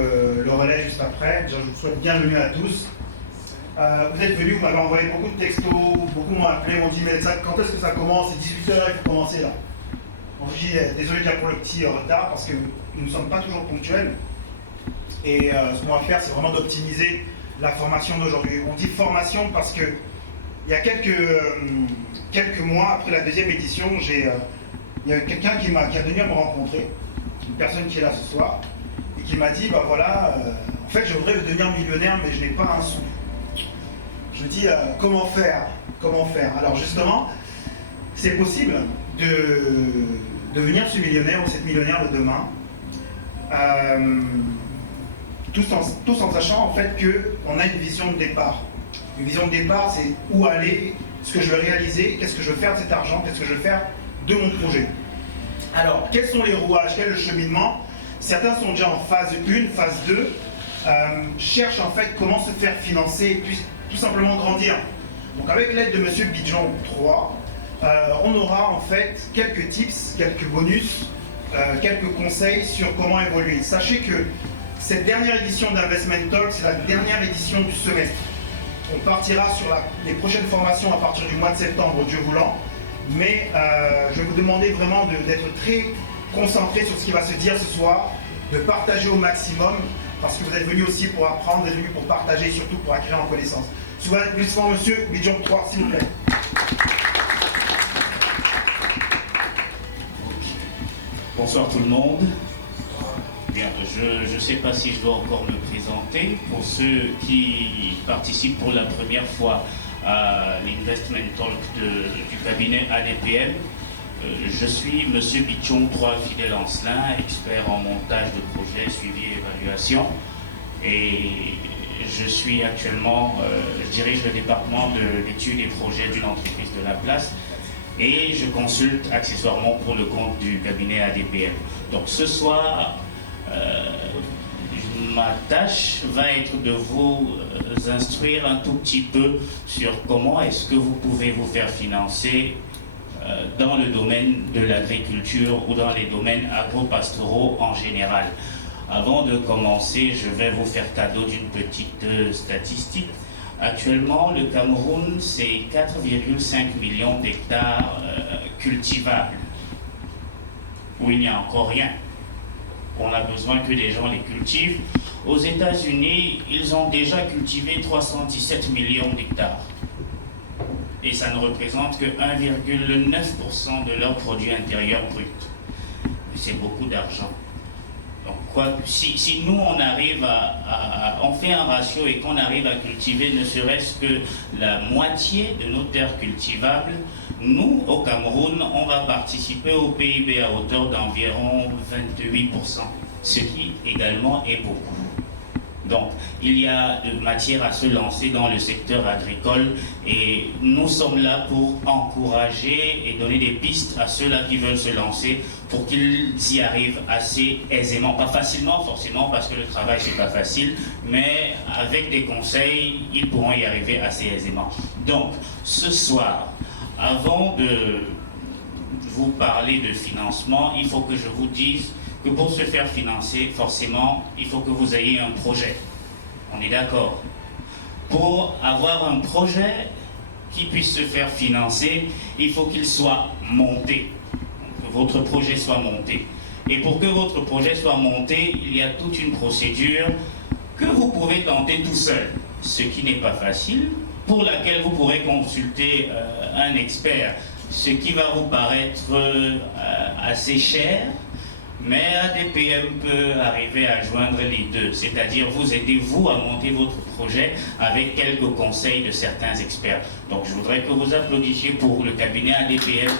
le relais juste après. Déjà, je vous souhaite bienvenue à tous. Vous êtes venus, vous m'avez envoyé beaucoup de textos, beaucoup m'ont appelé, m'ont dit mais ça, quand est-ce que ça commence? C'est 18 h, il faut commencer là. Bon, je dis désolé déjà pour le petit retard parce que nous ne sommes pas toujours ponctuels. Et ce qu'on va faire, c'est vraiment d'optimiser la formation d'aujourd'hui. On dit formation parce que il y a quelques mois après la deuxième édition, il y a quelqu'un qui a venu me rencontrer, une personne qui est là ce soir, et qui m'a dit, bah voilà, en fait je voudrais devenir millionnaire mais je n'ai pas un sou. Je me dis, comment faire? Alors justement, c'est possible de devenir ce millionnaire ou cette millionnaire de demain, tout en sachant en fait qu'on a une vision de départ. Une vision de départ, c'est où aller, ce que je veux réaliser, qu'est-ce que je veux faire de cet argent, qu'est-ce que je veux faire de mon projet. Alors, quels sont les rouages, quel est le cheminement? Certains sont déjà en phase 1, phase 2, cherchent en fait comment se faire financer et puis tout simplement grandir. Donc avec l'aide de M. Bidjon 3, on aura en fait quelques tips, quelques bonus, quelques conseils sur comment évoluer. Sachez que cette dernière édition d'Investment Talk, c'est la dernière édition du semestre. On partira sur les prochaines formations à partir du mois de septembre, Dieu voulant. Mais je vais vous demander vraiment d'être très concentré sur ce qui va se dire ce soir, de partager au maximum, parce que vous êtes venus aussi pour apprendre, vous êtes venus pour partager et surtout pour acquérir en connaissance. Sous votre applaudissement, monsieur Bidjon 3, s'il vous plaît. Bonsoir tout le monde. Bien, je ne sais pas si je dois encore me présenter. Pour ceux qui participent pour la première fois à l'Investment Talk du cabinet ADPM, je suis M. Bidjon 3 Fidèle Ancelin, expert en montage de projets, suivi et évaluation. Et je suis actuellement, je dirige le département de l'étude et projets d'une entreprise de la place. Et je consulte accessoirement pour le compte du cabinet ADPM. Donc ce soir, ma tâche va être de vous instruire un tout petit peu sur comment est-ce que vous pouvez vous faire financer dans le domaine de l'agriculture ou dans les domaines agro-pastoraux en général. Avant de commencer, je vais vous faire cadeau d'une petite statistique. Actuellement, le Cameroun, c'est 4,5 millions d'hectares cultivables, où il n'y a encore rien. On a besoin que les gens les cultivent. Aux États-Unis, ils ont déjà cultivé 317 millions d'hectares. Et ça ne représente que 1,9% de leur produit intérieur brut. C'est beaucoup d'argent. Donc, si nous, on arrive on fait un ratio et qu'on arrive à cultiver ne serait-ce que la moitié de nos terres cultivables, nous, au Cameroun, on va participer au PIB à hauteur d'environ 28%, ce qui également est beaucoup. Donc, il y a de matière à se lancer dans le secteur agricole et nous sommes là pour encourager et donner des pistes à ceux-là qui veulent se lancer pour qu'ils y arrivent assez aisément. Pas facilement forcément parce que le travail c'est pas facile, mais avec des conseils, ils pourront y arriver assez aisément. Donc, ce soir, avant de vous parler de financement, il faut que je vous dise que pour se faire financer, forcément, il faut que vous ayez un projet. On est d'accord? Pour avoir un projet qui puisse se faire financer, il faut qu'il soit monté. Que votre projet soit monté. Et pour que votre projet soit monté, il y a toute une procédure que vous pouvez tenter tout seul, ce qui n'est pas facile, pour laquelle vous pourrez consulter un expert, ce qui va vous paraître assez cher. Mais ADPM peut arriver à joindre les deux, c'est-à-dire vous aider vous à monter votre projet avec quelques conseils de certains experts. Donc je voudrais que vous applaudissiez pour le cabinet ADPM,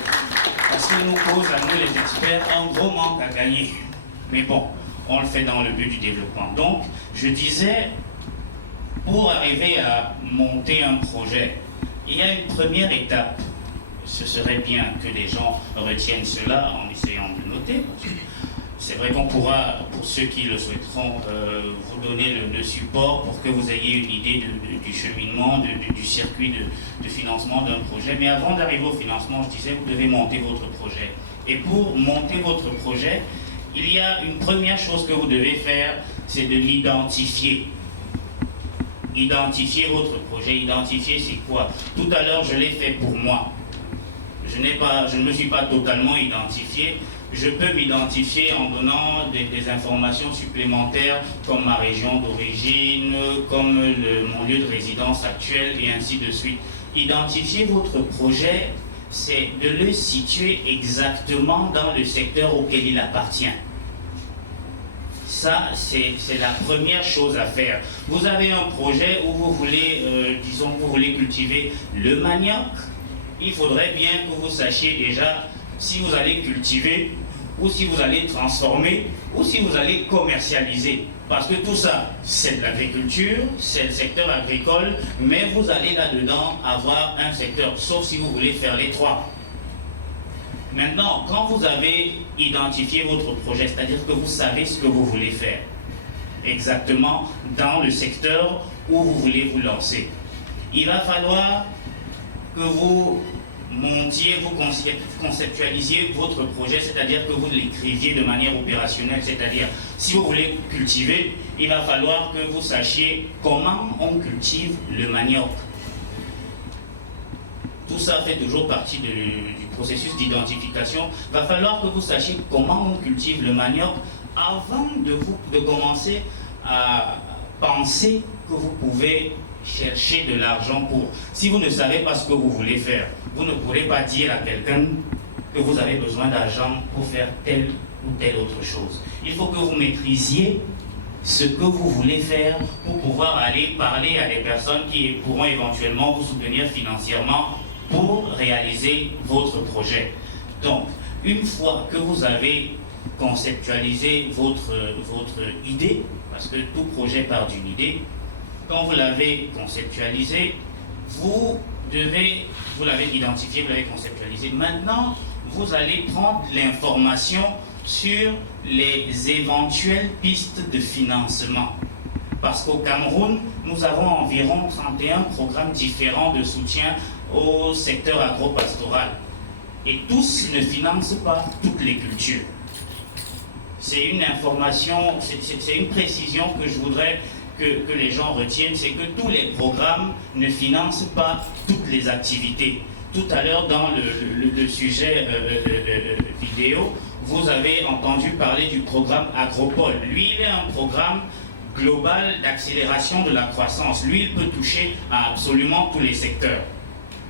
parce qu'il nous cause à nous les experts un gros manque à gagner. Mais bon, on le fait dans le but du développement. Donc je disais, pour arriver à monter un projet, il y a une première étape. Ce serait bien que les gens retiennent cela en essayant de noter. C'est vrai qu'on pourra, pour ceux qui le souhaiteront, vous donner le support pour que vous ayez une idée du cheminement, du circuit de financement d'un projet. Mais avant d'arriver au financement, je disais, vous devez monter votre projet. Et pour monter votre projet, il y a une première chose que vous devez faire, c'est de l'identifier. Identifier votre projet. Identifier, c'est quoi? Tout à l'heure, je l'ai fait pour moi. Je ne me suis pas totalement identifié. Je peux m'identifier en donnant des informations supplémentaires comme ma région d'origine, comme mon lieu de résidence actuel et ainsi de suite. Identifier votre projet, c'est de le situer exactement dans le secteur auquel il appartient. Ça, c'est la première chose à faire. Vous avez un projet où vous voulez, disons, vous voulez cultiver le manioc. Il faudrait bien que vous sachiez déjà si vous allez cultiver ou si vous allez transformer ou si vous allez commercialiser. Parce que tout ça, c'est de l'agriculture, c'est le secteur agricole, mais vous allez là-dedans avoir un secteur, sauf si vous voulez faire les trois. Maintenant, quand vous avez identifié votre projet, c'est-à-dire que vous savez ce que vous voulez faire, exactement dans le secteur où vous voulez vous lancer, il va falloir que vous montiez, vous conceptualisiez votre projet, c'est-à-dire que vous l'écriviez de manière opérationnelle, c'est-à-dire si vous voulez cultiver, il va falloir que vous sachiez comment on cultive le manioc. Tout ça fait toujours partie du processus d'identification. Il va falloir que vous sachiez comment on cultive le manioc avant de commencer à penser que vous pouvez chercher de l'argent pour. Si vous ne savez pas ce que vous voulez faire, vous ne pourrez pas dire à quelqu'un que vous avez besoin d'argent pour faire telle ou telle autre chose. Il faut que vous maîtrisiez ce que vous voulez faire pour pouvoir aller parler à des personnes qui pourront éventuellement vous soutenir financièrement pour réaliser votre projet. Donc, une fois que vous avez conceptualisé votre idée, parce que tout projet part d'une idée, quand vous l'avez conceptualisé, vous l'avez identifié, vous l'avez conceptualisé. Maintenant, vous allez prendre l'information sur les éventuelles pistes de financement. Parce qu'au Cameroun, nous avons environ 31 programmes différents de soutien au secteur agro-pastoral. Et tous ne financent pas toutes les cultures. C'est une information, c'est une précision que je voudrais que les gens retiennent, c'est que tous les programmes ne financent pas toutes les activités. Tout à l'heure, dans le sujet vidéo, vous avez entendu parler du programme Agropole. Lui, il est un programme global d'accélération de la croissance. Lui, il peut toucher à absolument tous les secteurs.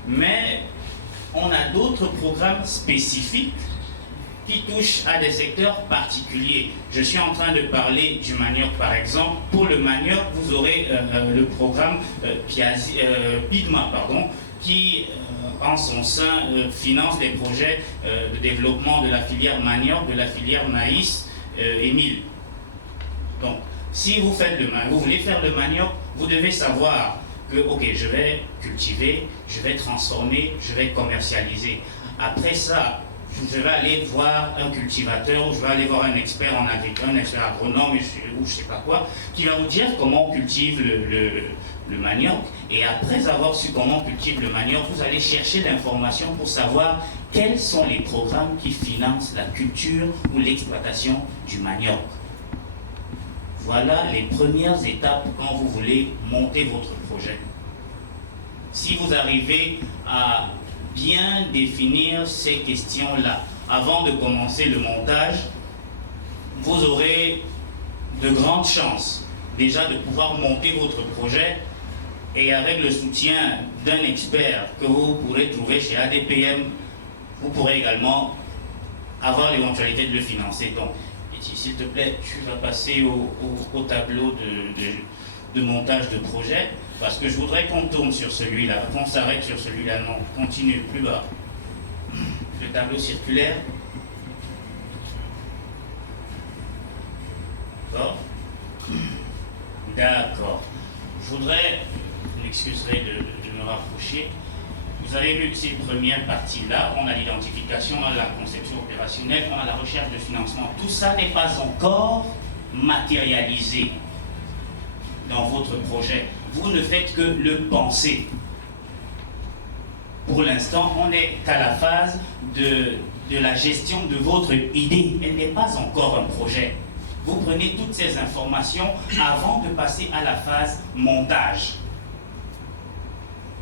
Mais on a d'autres programmes spécifiques qui touchent à des secteurs particuliers. Je suis en train de parler du manioc, par exemple. Pour le manioc, vous aurez le programme PIDMA, qui en son sein finance des projets de développement de la filière manioc, de la filière maïs et mil. Donc, si vous voulez faire le manioc, vous devez savoir que, ok, je vais cultiver, je vais transformer, je vais commercialiser. Après ça, je vais aller voir un cultivateur ou je vais aller voir un expert en agriculture, un expert agronome ou je ne sais pas quoi, qui va vous dire comment on cultive le manioc. Et après avoir su comment on cultive le manioc, vous allez chercher l'information pour savoir quels sont les programmes qui financent la culture ou l'exploitation du manioc. Voilà les premières étapes quand vous voulez monter votre projet. Si vous arrivez à bien définir ces questions-là avant de commencer le montage, vous aurez de grandes chances déjà de pouvoir monter votre projet et avec le soutien d'un expert que vous pourrez trouver chez ADPM, vous pourrez également avoir l'éventualité de le financer. Donc, s'il te plaît, tu vas passer au tableau de montage de projet, parce que je voudrais qu'on tourne sur celui-là, qu'on s'arrête sur celui-là. Non, continue, plus bas. Le tableau circulaire. D'accord. D'accord. Je voudrais, vous m'excuserez de me rapprocher. Vous avez vu ces premières parties-là, on a l'identification, on a la conception opérationnelle, on a la recherche de financement. Tout ça n'est pas encore matérialisé dans votre projet. Vous ne faites que le penser. Pour l'instant, on n'est qu'à la phase de la gestion de votre idée. Elle n'est pas encore un projet. Vous prenez toutes ces informations avant de passer à la phase montage.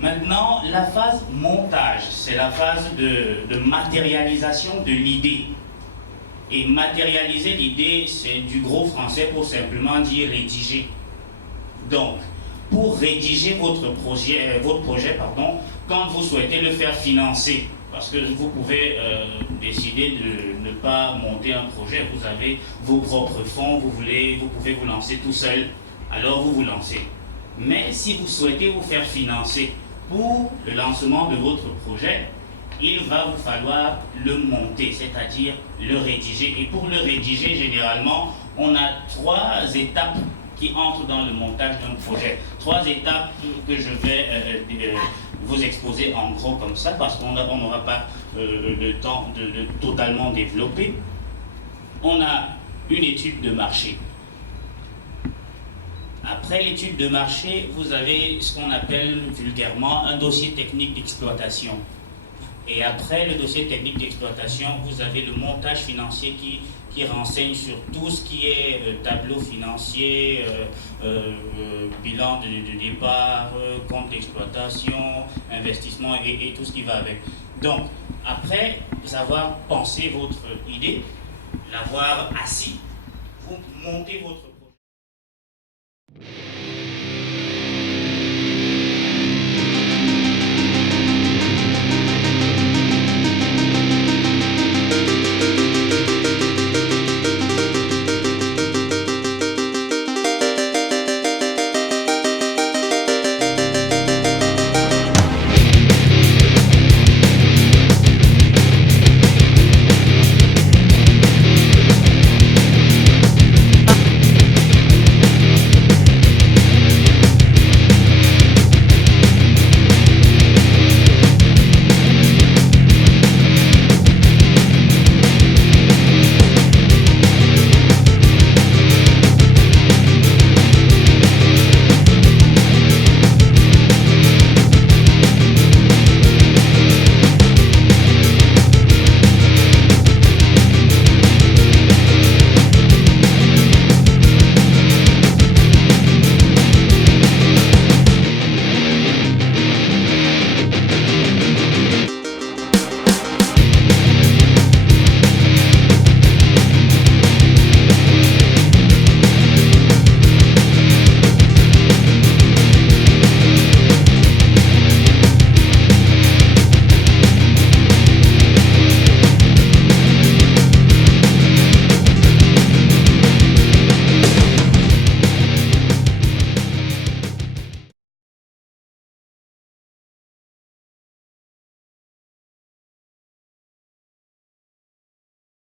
Maintenant, la phase montage, c'est la phase de matérialisation de l'idée. Et matérialiser l'idée, c'est du gros français pour simplement dire rédiger. Donc, pour rédiger votre projet, quand vous souhaitez le faire financer, parce que vous pouvez décider de ne pas monter un projet, vous avez vos propres fonds, vous pouvez vous lancer tout seul, alors vous vous lancez. Mais si vous souhaitez vous faire financer pour le lancement de votre projet, il va vous falloir le monter, c'est-à-dire le rédiger. Et pour le rédiger, généralement, on a 3 étapes qui entrent dans le montage d'un projet. 3 étapes que je vais vous exposer en gros comme ça, parce qu'on n'aura pas le temps de totalement développer. On a une étude de marché. Après l'étude de marché, vous avez ce qu'on appelle vulgairement un dossier technique d'exploitation. Et après le dossier technique d'exploitation, vous avez le montage financier qui renseigne sur tout ce qui est tableau financier, bilan de départ, compte d'exploitation, investissement et tout ce qui va avec. Donc, après avoir pensé votre idée, l'avoir assis, vous montez votre